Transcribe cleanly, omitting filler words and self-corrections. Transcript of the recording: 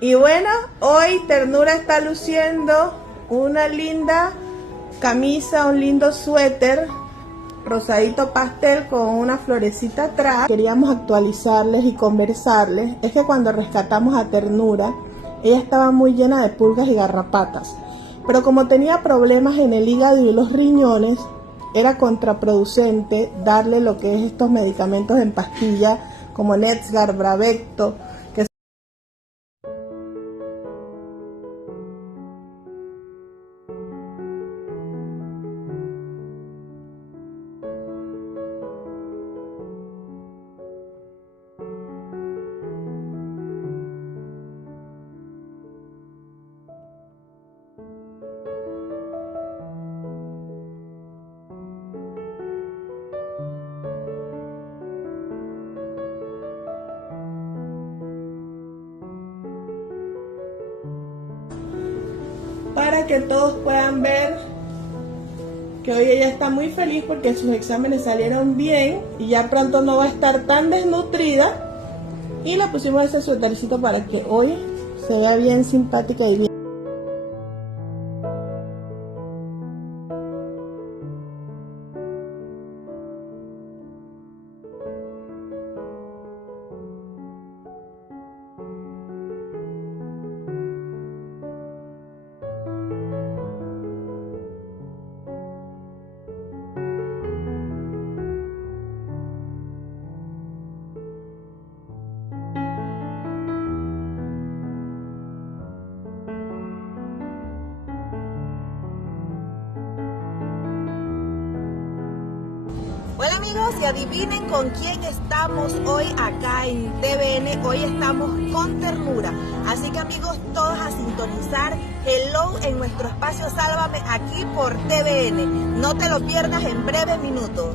Y bueno, hoy Ternura está luciendo una linda camisa, un lindo suéter rosadito pastel con una florecita atrás. Queríamos actualizarles y conversarles. Es que cuando rescatamos a Ternura, ella estaba muy llena de pulgas y garrapatas. Pero como tenía problemas en el hígado y los riñones, era contraproducente darle lo que es estos medicamentos en pastilla como Nexgar, Bravecto, que para que todos puedan ver que hoy ella está muy feliz porque sus exámenes salieron bien y ya pronto no va a estar tan desnutrida, y le pusimos ese suétercito para que hoy se vea bien simpática y bien. Hola amigos, y adivinen con quién estamos hoy acá en TVN. Hoy estamos con Ternura. Así que amigos, todos a sintonizar Hello en nuestro espacio Sálvame aquí por TVN. No te lo pierdas en breves minutos.